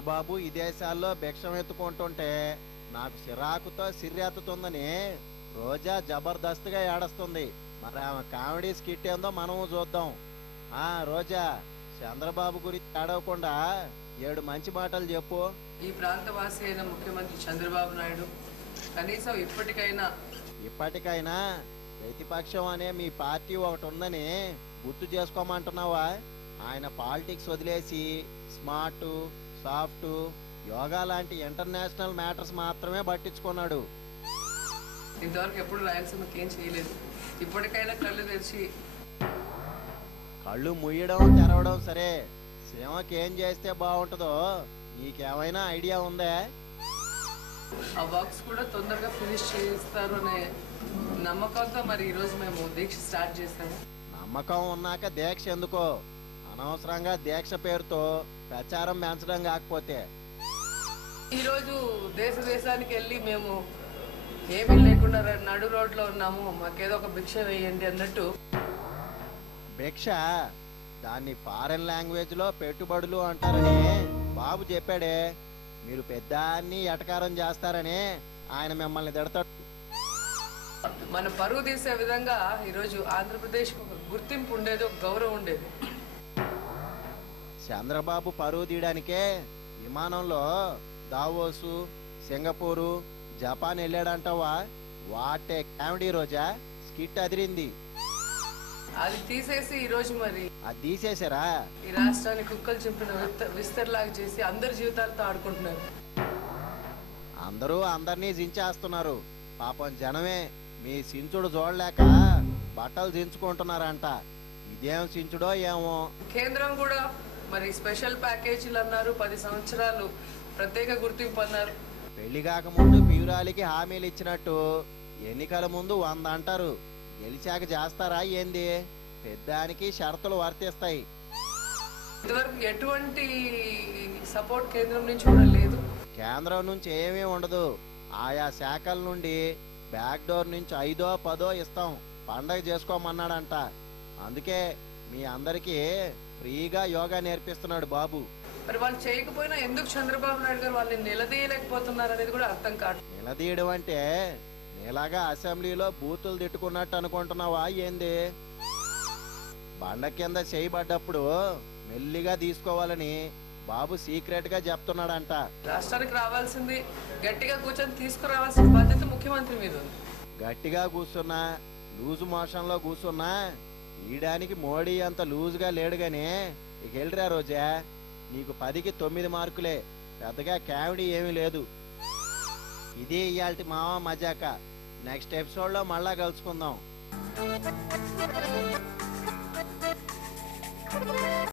చంద్రబాబు విదేశాల్లో భిక్షం ఎత్తుకుంటుంటే నాకు చిరాకుతో సిర్రెత్తుతుందని రోజా జబర్దస్త్గా ఏడుస్తుంది. మరి ఆమె కామెడీ స్కిట్ ఏందో మనము చూద్దాం. రోజా, చంద్రబాబు గురించి ఏడవకుండా 7 మంచి మాటలు చెప్పు. ఈ ప్రాంతవాసి అయిన ముఖ్యమంత్రి చంద్రబాబు నాయుడు కనీసం ఇప్పటికైనా ప్రతిపక్షం అనే మీ పార్టీ ఒకటి ఉందని గుర్తు చేసుకోమంటున్నావా? ఆయన పాలిటిక్స్ వదిలేసి స్మార్ట్, సాఫ్ట్, యోగా లాంటి ఇంటర్నేషనల్ మ్యాటర్స్ మాత్రమే పట్టించుకున్నాడు. ఇంతవరకు ఎప్పుడు రాయలసీమకి ఏం చేయలేదు. ఇప్పటికైనా కళ్ళు తెరిచి కళ్ళు ముయ్యడం తెరవడం సరే, సీమకి ఏం చేస్తే బాగుంటుందో నీకేమైనా ఐడియా ఉందా? ఆ వర్క్స్ కూడా తొందరగా ఫినిష్ చేస్తారు అనే నమ్మకంతో మరి ఈరోజు మేము దీక్ష స్టార్ట్ చేసాము. నమ్మకం ఉన్నాక దీక్ష ఎందుకో? అనవసరంగా దీక్ష పేరుతో ప్రచారం పెంచడం కాకపోతే. ఈరోజు దేశానికి వెళ్ళి మేము ఏమీ లేకుండా నడు రోడ్లో ఉన్నాము, మాకేదో ఒక భిక్ష వేయండి అన్నట్టు. భిక్ష? దాన్ని ఫారెన్ లాంగ్వేజ్ లో పెట్టుబడులు అంటారని బాబు చెప్పాడే. మీరు పెద్దాన్ని ఎటకారం చేస్తారని ఆయన మిమ్మల్ని తిడతాడు. మన పరువు తీసే విధంగా ఈరోజు ఆంధ్రప్రదేశ్ ఒక గుర్తింపు ఉండేది, ఒక గౌరవం ఉండేది. చంద్రబాబు పరువు తీయడానికే విమానంలో దావోసు, సింగపూరు, జపాన్ వెళ్ళాడంటావా? వాటే కామెడీ రోజా, స్కిట్ అదిరింది. అది తీసేసి ఈరోజు మరి అది తీసేశారా? ఈ రాష్ట్రాన్ని కుక్కలు చింపిన విస్తరలాగా చేసి అందరి జీవితాలతో ఆడుకుంటున్నారు. అందరూ అందరినీ జించేస్తున్నారు. పాపం జనమే మీ సించుడు చూడలేక బట్టలు దించుకుంటున్నారంట. ఇదేం సించుడో ఏమో. కేంద్రం కూడా మరి స్పెషల్ ప్యాకేజీలు అన్నారు, 10 సంవత్సరాలు ప్రత్యేక గుర్తింపు అన్నారు. పెళ్లి కాకముందు ప్యూరాలికి హామీలు ఇచ్చినట్టు ఎన్నికల ముందు 100 అంటారు. గెలిచాక చేస్తారా ఏంది? పెద్దానికి షరతులు వర్తిస్తాయి. ఇంతవరకు ఎటువంటి సపోర్ట్ కేంద్రం నుంచి కూడా లేదు. కేంద్రం నుంచి ఏమీ ఉండదు. ఆయా శాఖల నుండి బ్యాక్ డోర్ నుంచి 5ో 10ో ఇస్తాం, పండగ చేసుకోమన్నాడంట. అందుకే మీ అందరికీ ఫ్రీగా యోగా నేర్పిస్తున్నాడు బాబు. మరి వాళ్ళు చేయకపోయినా ఎందుకు చంద్రబాబు నాయుడు గారు వాళ్ళని నిలదీయలేకపోతున్నారు అనేది కూడా అర్థం కాదు. నిలదీయడం అంటే నీలాగా అసెంబ్లీలో బూతులు తిట్టుకున్నట్టు అనుకుంటున్నావా ఏంది? బండ కింద చేయబడ్డప్పుడు మెల్లిగా తీసుకోవాలని బాబు సీక్రెట్ గా చెప్తున్నాడంట. రాష్ట్రానికి రావాల్సింది గట్టిగా కూర్చొని తీసుకురావాల్సిన బాధ్యత ముఖ్యమంత్రి మీద ఉంది. గట్టిగా కూర్చున్నా, లూజు మోషన్ లో కూర్చున్నా ఈయడానికి మోడీ అంత లూజుగా లేడు గాని. ఇక వెళ్ళిరా రోజా, నీకు 10కి 9 మార్కులే. పెద్దగా కామెడీ ఏమీ లేదు. ఇది ఇయాల్టి మావా మజాక. నెక్స్ట్ ఎపిసోడ్ లో మళ్ళా కలుసుకుందాం.